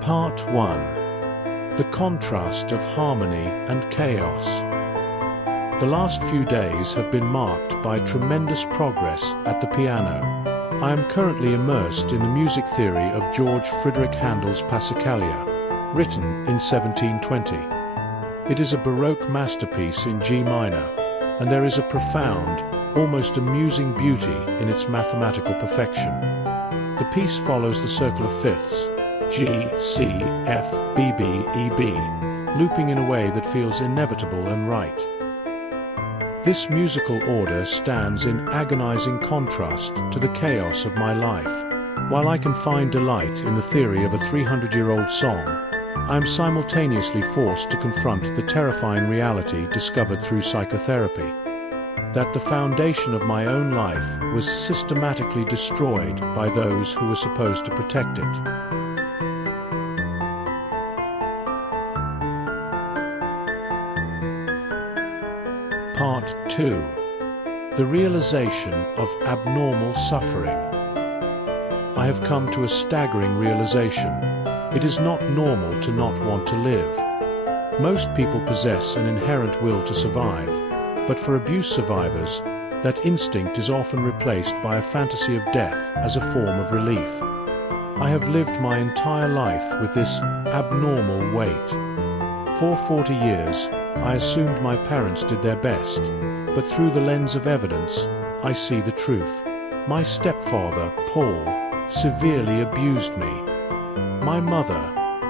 Part 1. The contrast of harmony and chaos. The last few days have been marked by tremendous progress at the piano. I am currently immersed in the music theory of George Frideric Handel's Passacaglia, written in 1720. It is a Baroque masterpiece in G minor, and there is a profound, almost amusing beauty in its mathematical perfection. The piece follows the circle of fifths, G, C, F, B, B, E, B, looping in a way that feels inevitable and right. This musical order stands in agonizing contrast to the chaos of my life. While I can find delight in the theory of a 300-year-old song, I am simultaneously forced to confront the terrifying reality discovered through psychotherapy, that the foundation of my own life was systematically destroyed by those who were supposed to protect it. Part 2. The realization of abnormal suffering. I have come to a staggering realization. It is not normal to not want to live. Most people possess an inherent will to survive, but for abuse survivors, that instinct is often replaced by a fantasy of death as a form of relief. I have lived my entire life with this abnormal weight. For 40 years, I assumed my parents did their best, but through the lens of evidence, I see the truth. My stepfather, Paul, severely abused me. My mother,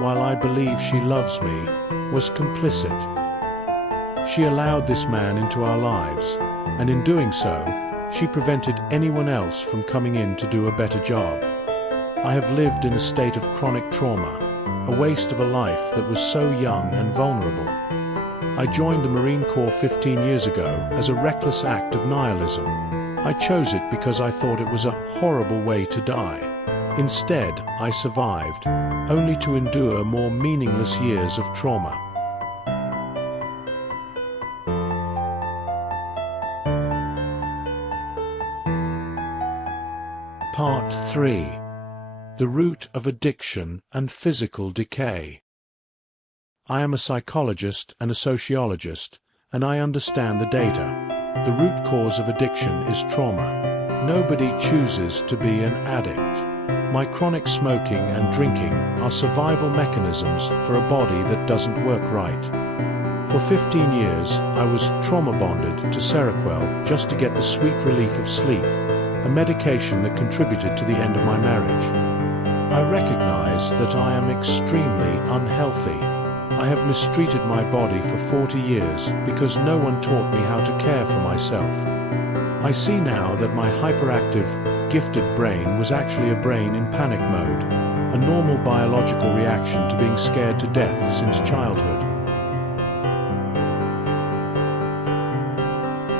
while I believe she loves me, was complicit. She allowed this man into our lives, and in doing so, she prevented anyone else from coming in to do a better job. I have lived in a state of chronic trauma, a waste of a life that was so young and vulnerable. I joined the Marine Corps 15 years ago as a reckless act of nihilism. I chose it because I thought it was a horrible way to die. Instead, I survived, only to endure more meaningless years of trauma. Part 3. The root of addiction and physical decay. I am a psychologist and a sociologist, and I understand the data. The root cause of addiction is trauma. Nobody chooses to be an addict. My chronic smoking and drinking are survival mechanisms for a body that doesn't work right. For 15 years, I was trauma-bonded to Seroquel just to get the sweet relief of sleep, a medication that contributed to the end of my marriage. I recognize that I am extremely unhealthy. I have mistreated my body for 40 years because no one taught me how to care for myself. I see now that my hyperactive, gifted brain was actually a brain in panic mode, a normal biological reaction to being scared to death since childhood.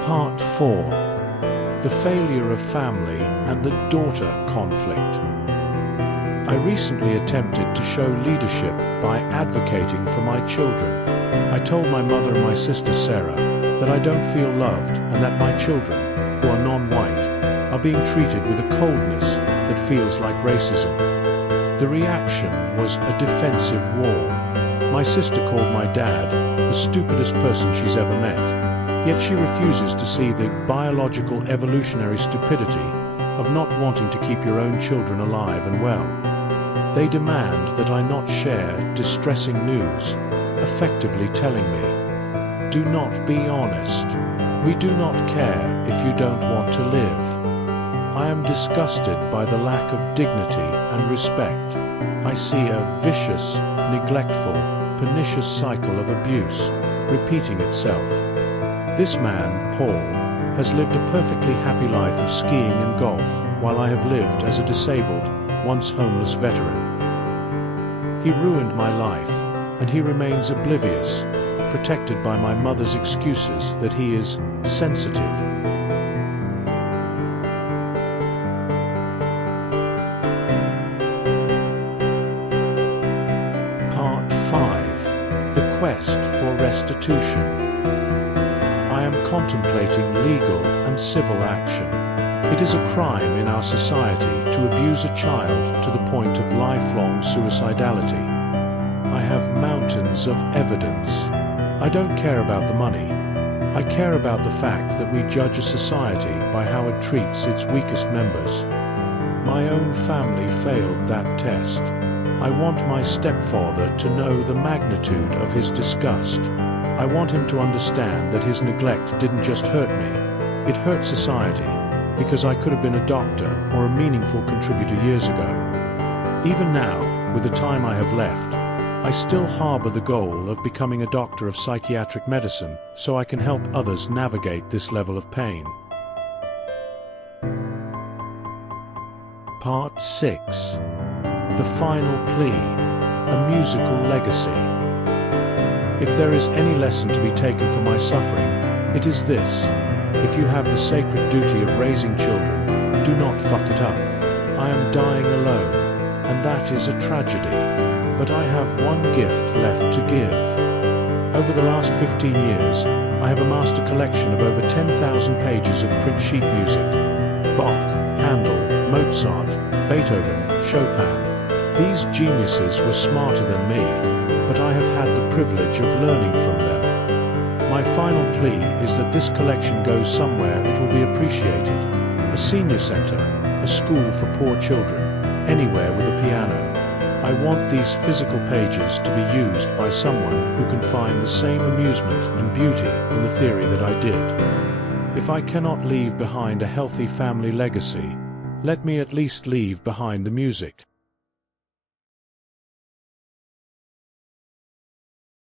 Part 4. The failure of family and the daughter conflict. I recently attempted to show leadership by advocating for my children. I told my mother and my sister Sarah that I don't feel loved and that my children, who are non-white, are being treated with a coldness that feels like racism. The reaction was a defensive war. My sister called my dad the stupidest person she's ever met, yet she refuses to see the biological evolutionary stupidity of not wanting to keep your own children alive and well. They demand that I not share distressing news, effectively telling me, "Do not be honest. We do not care if you don't want to live." I am disgusted by the lack of dignity and respect. I see a vicious, neglectful, pernicious cycle of abuse repeating itself. This man, Paul, has lived a perfectly happy life of skiing and golf, while I have lived as a disabled, once homeless veteran. He ruined my life, and he remains oblivious, protected by my mother's excuses that he is sensitive. Part 5. The quest for restitution. I am contemplating legal and civil action. It is a crime in our society to abuse a child to the point of lifelong suicidality. I have mountains of evidence. I don't care about the money. I care about the fact that we judge a society by how it treats its weakest members. My own family failed that test. I want my stepfather to know the magnitude of his disgust. I want him to understand that his neglect didn't just hurt me, it hurt society, because I could have been a doctor or a meaningful contributor years ago. Even now, with the time I have left, I still harbor the goal of becoming a doctor of psychiatric medicine so I can help others navigate this level of pain. Part 6. The Final Plea, a Musical Legacy. If there is any lesson to be taken from my suffering, it is this. If you have the sacred duty of raising children, do not fuck it up. I am dying alone, and that is a tragedy. But I have one gift left to give. Over the last 15 years, I have amassed a collection of over 10,000 pages of print sheet music. Bach, Handel, Mozart, Beethoven, Chopin. These geniuses were smarter than me, but I have had the privilege of learning from them. My final plea is that this collection goes somewhere it will be appreciated. A senior center, a school for poor children, anywhere with a piano. I want these physical pages to be used by someone who can find the same amusement and beauty in the theory that I did. If I cannot leave behind a healthy family legacy, let me at least leave behind the music.